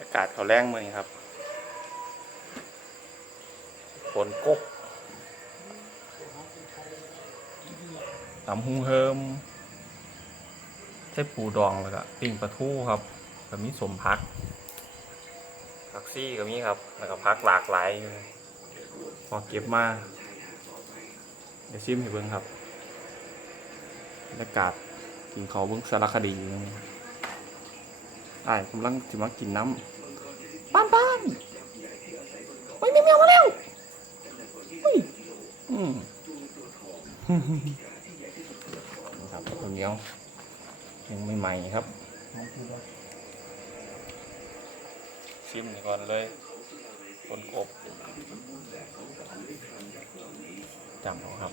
อากาศเขาแรงมือนี้ครับฝนกบตำหุงเฮิมใส่ปูดองแล้วก็ปิ้งปลาทูครับก็มีสมพักผักซี่ก็มีครับ แล้วก็พักหลากหลายพอเก็บมาเดี๋ยวชิมให้เบิ่งครับบรรยากาศกินเขาวเบิ่งสารคดีอ ยู่นี่อ้ายกำลังจะมากินน้ำป้านป้านโอ้ยแมวแมวมาแล้วเฮ้ยอืมนี่ครับตัวเหนียวยังไม่ใหม่ๆครับชิมนี่ก่อนเลยคนกบจำเอาครับ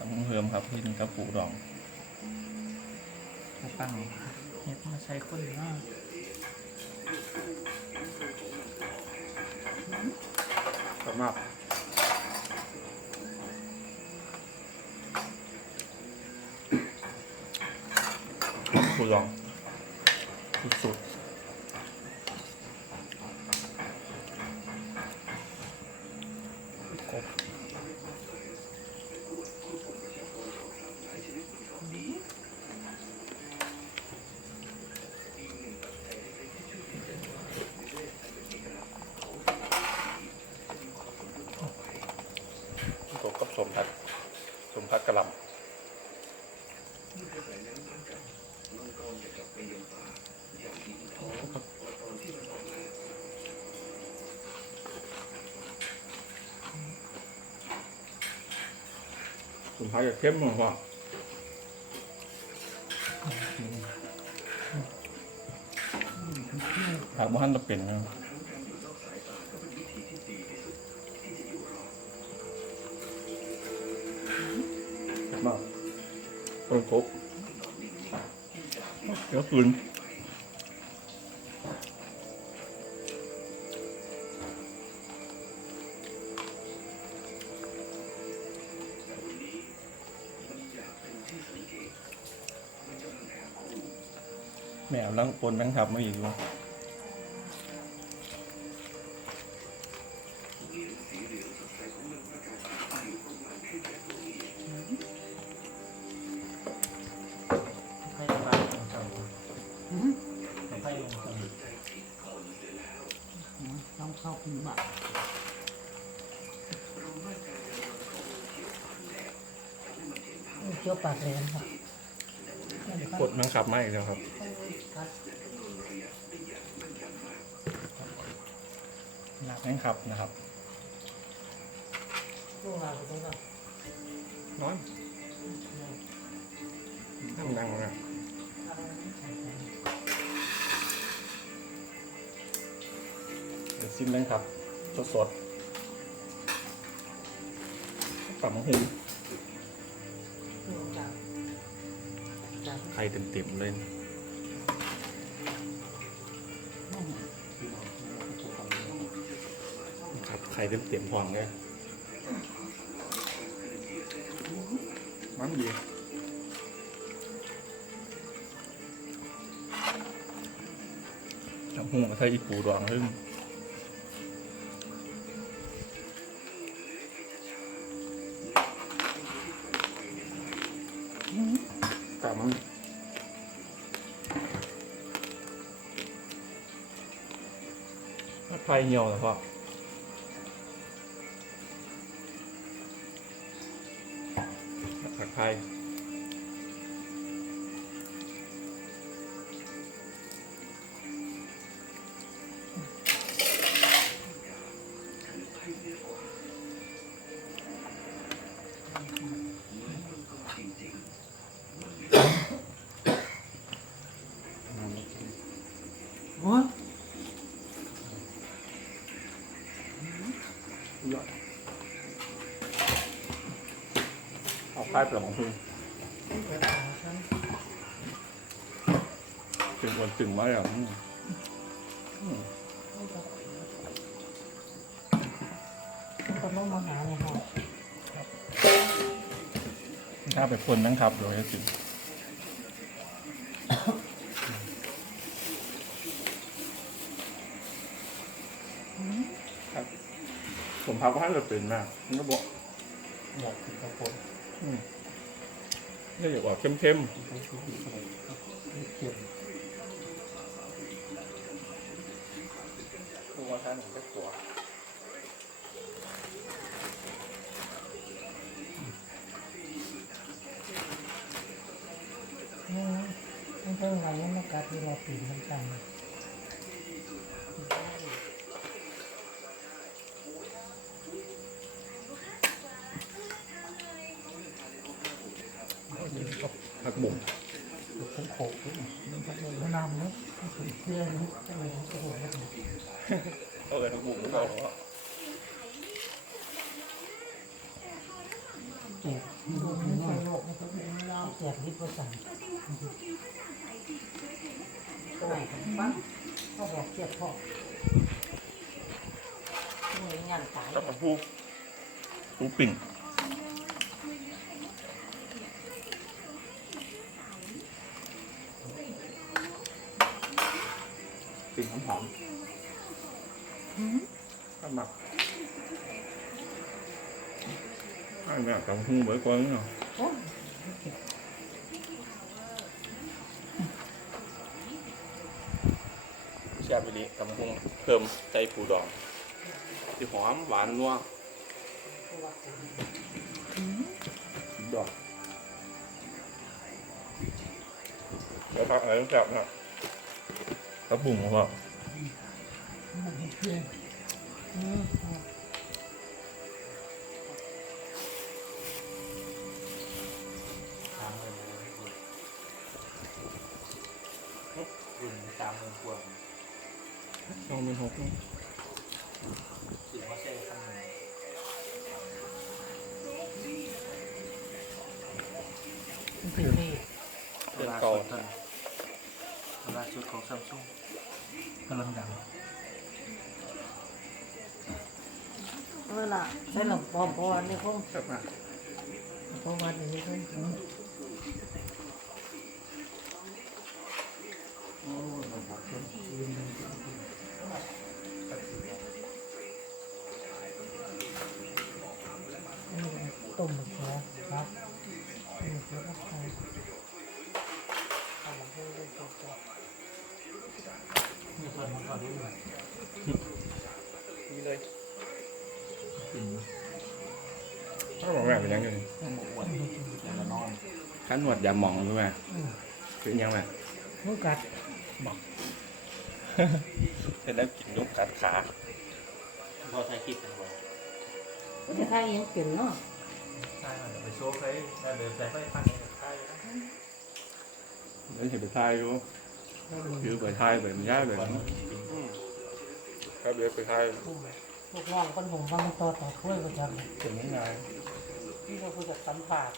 ต้องเพิ่มครับพี่นึงกระปูดองปังเฮ็ดมาใช้คนเนาะขอบมากปูดองสุดๆกบกบกับสมพัดสมพัดกระหลำ สุดท้ายจะเข้มหน่อยว่าหากบ้านเราเป็นนะมากต้นครบเดี๋ยวคืน แมวลังปนแบงค์ทับมาอีกวะ งค์ทับนะครับพวกเราตรงนั้นน้อยนั่งนั่งนะเดี๋ยวซิมแบงค์ทับสดๆปรับมะฮุงจังจังไข่เต็มๆเลย ข่เต็มๆพร้อมเลยมันดีจับหูมาใส่อีปูดองซึ่งกลับมันไฟเหี่ยวเหรอพ่อ พายเปลือกของพึ่งเปิดขาฉันถึงวันถึงมาอย่างอืมก็ต้องมาหาในห้องถ้าไปคนนั่งทับเดี๋ยวจะถึงครับผมพักว่าให้เราเป็นมากมันก็บอกอยากกินข้าวโพด นี่อยากออกเข้มกินข้าเค็มๆคือว่าท่านผมจะตัวนี่เพิ่งวันนี้มันกัดที่เราปีนมันกัน ผักบุ๋มข้าวโพดด้วยมันจะเนำเนาะเพื่อนจะเลยจะหัวแล้วเอาเลยผักบุ๋มก็บอกว่าเจ็บไม่ใช่โรคไม่ใช่โรคเจ็บริบประสาทโอ้ยปั๊บเขาบอกเจ็บพ่อไม่งั้นตายกับผักผู้ผู้ปิ่งปิ่ง หอมๆข้าวหมักอันนี้กับหูเบอร์กว่านี้เนาะโอ้ยแซ่บไปดีกับหูเพิ่มใจปูดองที่หอมหวานนัวดอกแล้วผักอะไรแซ่บนะ กระบุ๋งของเราอืมตามเลยรุ่นตามเมืองกวางลองเป็นหก ลาใช่หรอปอปอนี่คงแซ่บมากปอวันนี้คงโอ้มันบอกเพิ่มยืนต้มแค่ครับนี่คือรับมาให้ได้ตัวมีส่วนมันก่อนด้วย นี่เลย กิน ถ้าบอกแม่เป็น ยังไงให้หมกอ้วนแต่ละนอนขั้นหนวดยาหมองใช่ไหมเป็นยังไงมือกัดเป็นแล้วกินลูกกัดขาพอใช้คลิปกันบ่ก็จะทายยังเป็นเนาะใช่ไปโชว์ใครได้เลยแต่ไม่พันใช่นะแล้วจะไปทายอยู่คือไปทายไปมันยากเลยก่อนครับเดี๋ยวไปทายพวกน้องคนผมว่ามันต่อต่อถ้วยประจำเป็นยังไง ที่เราคุยกับสัมผัส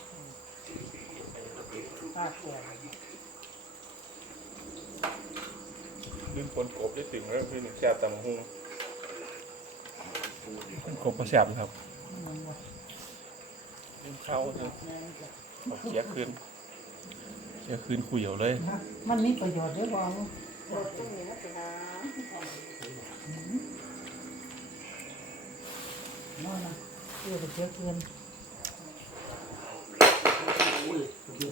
ตาแก่ลืมคนกบได้ถึงแล้วพี่หนึ่งแสบตามหูคนกบก็แสบครับลืมเข้าเลยเอาเสียคืนเสียคืนคุยเอาเลย มันมีประโยชน์ด้วยบอลนอนนะเพื่อไปเชื่อเพื่อน ได้ยังไง ข้าเขียวไว้ นี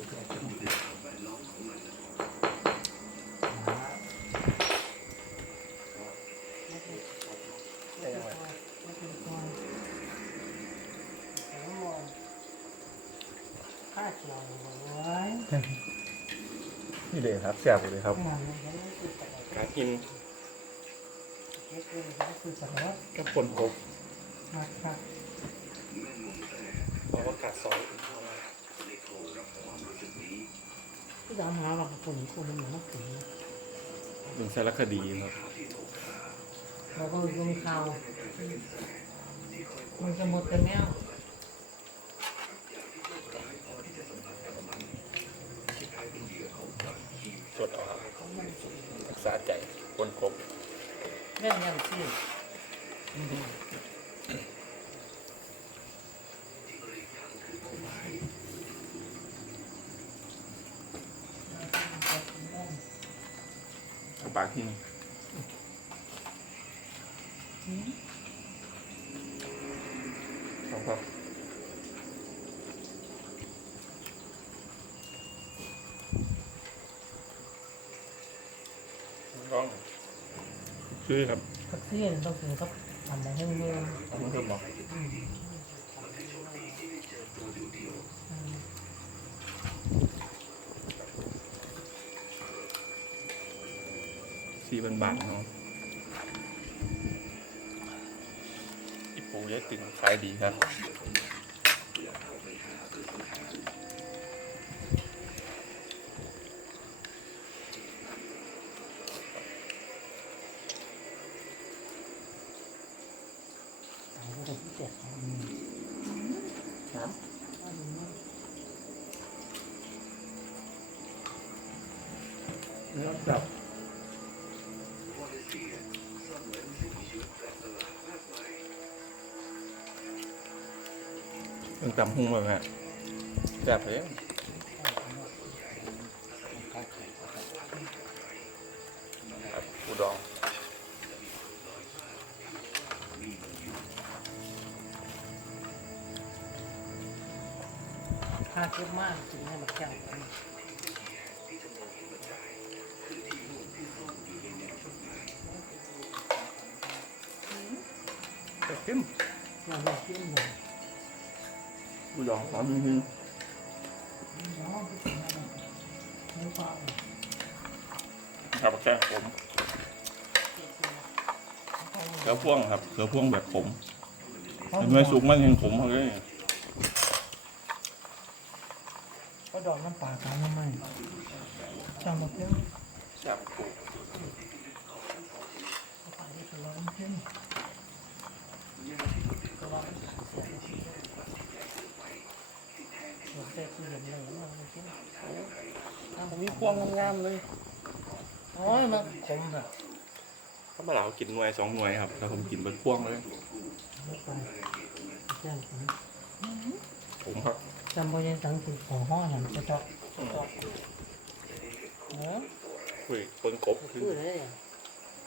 ่เลยครับแสบเลยครับงานนี้เขาไม่คืออะไรการกินเช็คเลยเขาคืออะไรกับคนกบมาครับเราก็กัดซอย จะเอามาหรอกคนคนมันมาถึงเป็นสารคดีครับเราก็ลงข่าวมันจะหมดกันแล้วากที่นี่ครับครับ ลองซื้อครับแท็กซี่ต้องกินครับทำมาให้เมืองเอาเพิ่มหรอสี่พันบาทเนาะอีปูยายตึงขายดีครับ ต่างกันที่เจ็ด ครับ แล้วจับเพิ่งจำหุ้งมาไหมแบบเลยครับปูดองค่าเก็บมากกินให้มันแข็ง อมจริงน้องที่กินอะไรไม่เปล่าๆครับแค่ผมเขือพ่วงครับเขือพ่วงแบบผมทำไมสุกมันยังผมเลยก็ดอกน้ำปลากันน้ำมันจำหมาเพิ่มแซ่บปูที่ตัวเราเพิ่มก็ว่าเป็นขาเสียเราเซ็ตที่เห็นเลยว่าเรากิน ผมมี พวงงามๆเลยโอ้ยมันขมแบบถ้ามาเหลากินหน่วยสองหน่วยครับแล้วผมกินเป็นพวงเลยไม่ไปแจ้งผมผมครับจำไว้ในสังสิของห้ออย่างจะเจาะเจาะเออคุยคนกบคือพูดเลย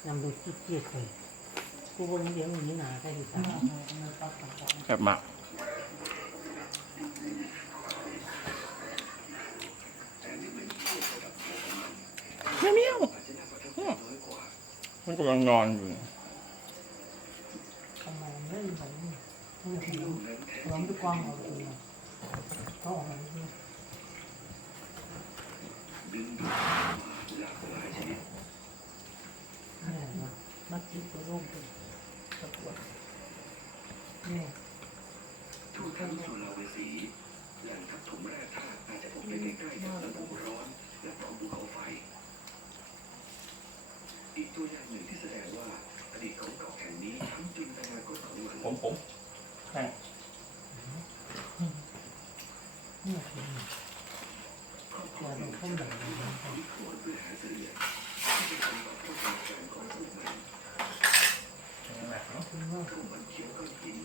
นำดูขี้เกียจเลยกูบนเลี้ยงอย่างนี้นาใช่ไหมแบบหมัก มียวเมียวอืมมันกำลังนอนอยู่ทำไมไม่แบบนี้มันหิวร้องด้วยความเอาตัวเขาออกมาเนี่ยเนี่ยนะมัดจิตตัวร่มเป็นตะกวดเนี่ยทุกท่านสุลาเวสีแหล่งทับถมแร่ธาตุอาจจะพบได้ใกล้ๆกับลำภูร้อน และปล่องภูเขาไฟ อีกตัวอย่างหนึ่งที่แสดงว่าอดีตของเกาะแห่งนี้ทั้งจินตนาการของมนุษย์ ผมผมแห้ง เนี่ยคือตัวเราเข้าแบบนี้นะครับ ที่ควรเพื่อหาเสลียงที่เป็นคำตอบข้อสงสัยของพวกมัน คือว่า เข้ามันเคี้ยวก้อนหิน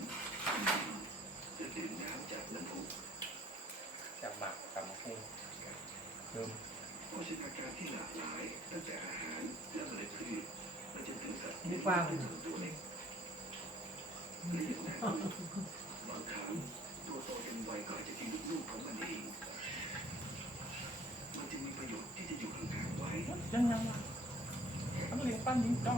และดื่มน้ำจากน้ำพุ แบบหมักกับมะพุงเริ่ม โภชนาการที่หลากหลายตั้งแต่อาหารและเมล็ดพืชไปจน ถึงสัตว์มีกว้างเลยตัวเล็กและอย่างนั้นบางครั้งตัวโตเต็มวัยก็อาจจะทิ้งลูกของมันเองมันจึงมีประโยชน์ที่จะอยู่ห่างๆไว้ยังยังวะทำเลี้ยงปั้นยิงจ้อง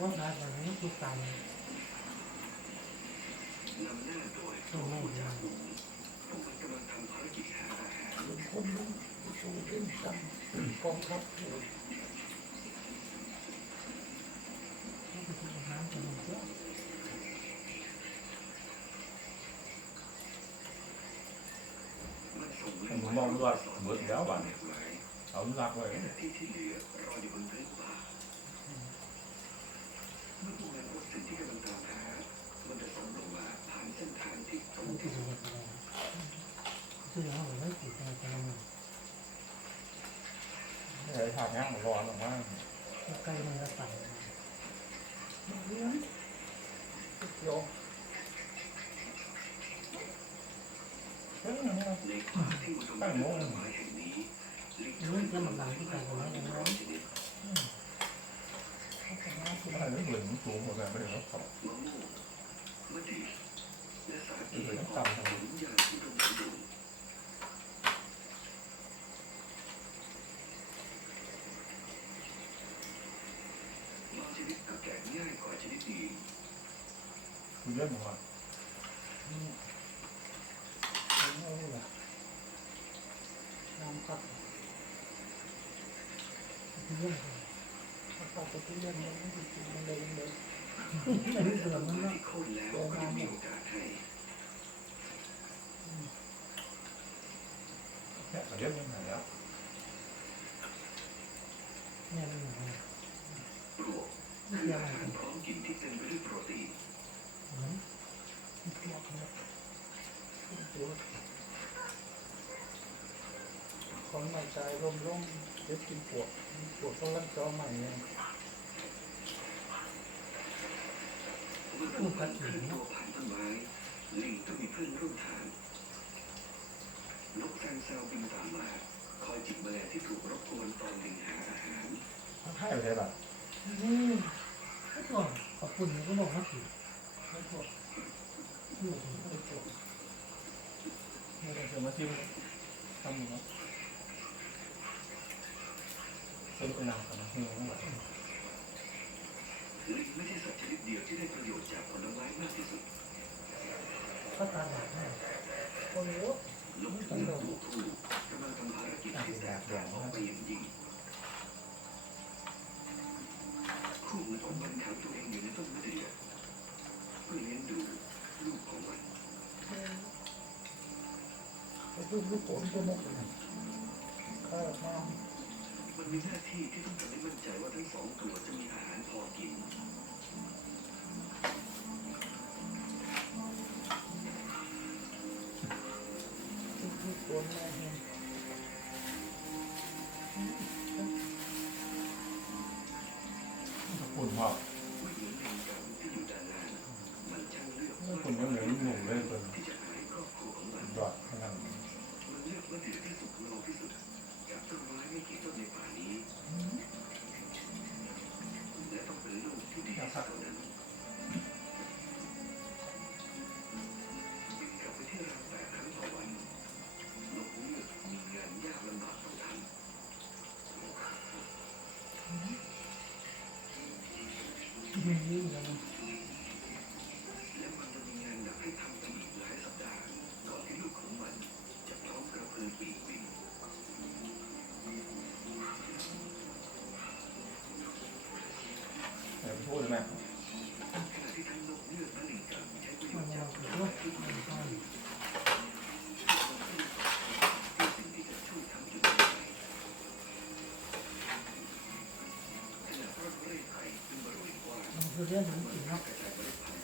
ว่าได้แบบนี้คือตังต้องไม่ได้คนนู้นสูงขึ้นสั่งกองทัพผมมองด้วยเบิดแล้วบ้านเอาหลักไว้ ไม่ได้ทางย่างมันร้อนหรอกว่าใกล้มันละสั่นเดี๋ยวเฮ้ยในป่าที่อุดมไปด้วยต้นไม้แห่งนี้ลิงนี่จะมันหลังที่ใส่กันไว้ยังไงร้อยชนิดอะไรไม่เหมือนสูงกว่าแบบไม่ได้แล้วครับมะม่วงมะดิและสาเหลีมือนออกต่ำผทางลอย่างอุดมสมบูรณ์บางชนิดก็แก่ง่ายกว่าชนิดอื่น คือเรื่องของมันน้ำกัดเรื่องกัดไปที่เรื่องนี้มันติดมันเลยเลยอันนี้เสื่อมมันไม้เนาะที่โค่นแล้วก็ยังมีโอกาสให้แค่เรื่องยังไงแล้วเนี่ยมันอย่างไรปลวกไม่คือเกี่ยวอาอะไรหารพร้อมกินที่เต็มไปด้วยโปรตีนไม่เกี่ยวกัน ของใหม่ใจร่มร่มเด็กกินปวดปวดต้องรักจอใหม่เนี่ยเมื่อพวกมันเคลื่อนตัวผ่านต้นไม้ลิงต้องมีเพื่อนร่วมทางนกแซงแซวบินตามมาคอยจิกแมลงที่ถูกรบกวนตอนลิงหาอาหารให้ไปใช่ป่ะอืมไม่ถูกขอบคุณก็บอกว่าผิด ไม่ถูกไม่ถูกไม่ถูกไม่ได้เชื่อมาชิมทำอยู่นะเป็นไปนำกันะที่นี่แบบลิงไม่ใช่สัตว์ชนิดเดียวที่ได้ประโยชน์จากผลไม้มากที่สุดก็ตาหนักแน่โอ้โหนกที่ตัวผู้กำลังทำภารกิจที่แตกต่างออกไปอย่างยิ่งคู่มือของมันขังตัวเองอยู่ในต้นมะเดื่อเพื่อเลี้ยงดูลูกของมัน ไอ้ ลูกลูกผมจะมกข้าวมามันมีหน้าที่ที่ต้องทำให้มั่นใจว่าทั้งสองตัวจะมีอาหารพอกิน เรื่องนี้มันจริงกเนาะ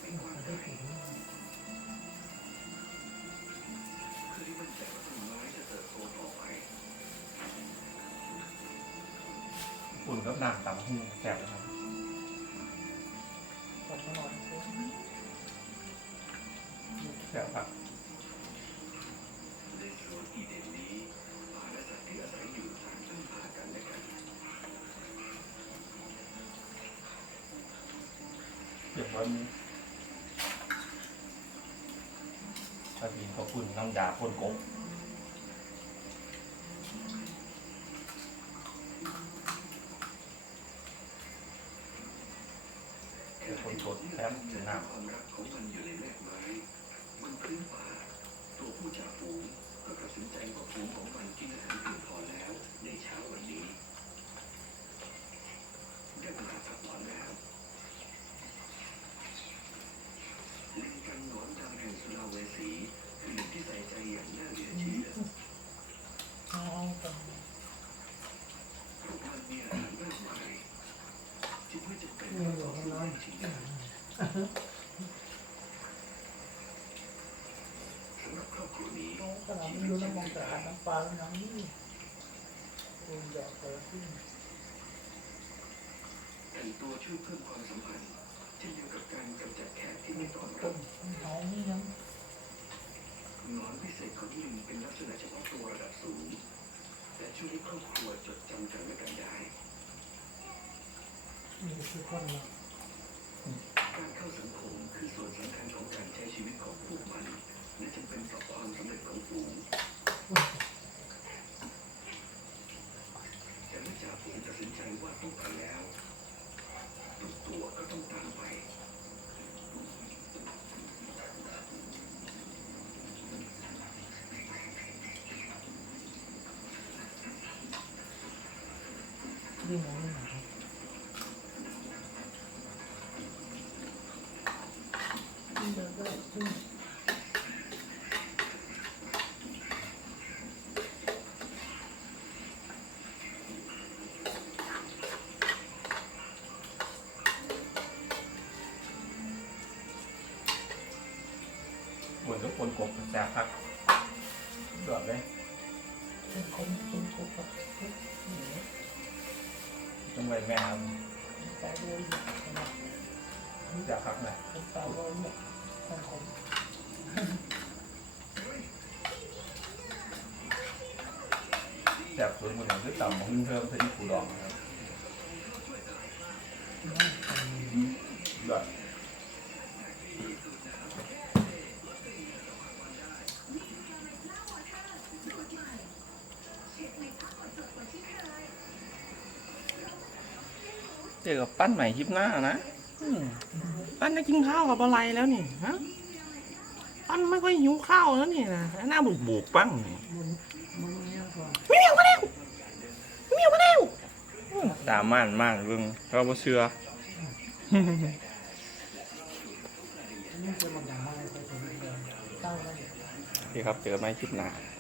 อุ่นใจว่าต้นไม้จะเติบโตต่อไปคุณกับน้ำตำหูแจ๋วครับแจ่วครับ ในสวนอีเดนนี้ป่าและสัตว์ที่อาศัยอยู่ต่างพึ่งพากันและกัน เก็บไว้มีถ้ากินขอบคุณน้ำยาพ่นกบคือคนกดแถมน้ความรักของมันอยู่ในแม่กไม้บนพื้นป่าตัวผู้จ่าฝูงก็ตัดสินใจว่าฝูงของมันกินอาหารเพียงพอแล้วในเช้าวันนี้ได้เวลาพักผ่อนแล้วลิงกังหนอนดำแห่งสุราเวสีคือลิงที่ใส่ใจอย่างน่าเหลือเชื่อเอากันทุกวันมีอาหารมากมายจึงไม่จำเป็นเงิต้อนงหลต่วอสู้ในชีวิตสำหรับครอบครัวนี้น้องขนาดไม่รู้น้ำมองแต่อาน้ำปลาแล้วน้ำนี่โดนแดดเป็นแต่งตัวช่วยเพิ่มความสัมพันธ์เช่นเดียวกับการกำจัดแขกที่ไม่ต้อนต้รับมน้องนี่ยัง หนอนพิเศษของลิงเป็นลักษณะเฉพาะตัวระดับสูงแต่ช่วยให้ครอบครัวจดจำกันและกันได้ นี่ก็คือคนละการเข้าสังคมคือส่วนสำคัญของการใช้ชีวิตของพวกมันและจำเป็นต่อความสำเร็จของฝูงแต่เมื่อจ่าฝูงตัดสินใจว่าต้องไปแล้วทุกตัวก็ต้องตามไป นี่มองนี่หนา แสบสุดคนหนึ่งคือต่ำของเพิ่มที่ผูดองนะครับนั่งเป็นเดือดเจอกับปั้นใหม่คลิปหน้านะอืมปั้นจะกินข้าวกับอะไรแล้วนี่ฮะปั้นไม่ค่อยหิวข้าวแล้วนี่นะหน้าบุกบุกๆปั้งนี่มันมันเนี่ยก่อนมีเมียวมาแล้วมีเมียวมาแล้ว ตามม่านม่านเบิ่งเราบ่เชื่อนี่จะมันอย่างไรไปถึงเดินตั้งไว้โอเคครับเจอกันใหม่คลิปหน้าเ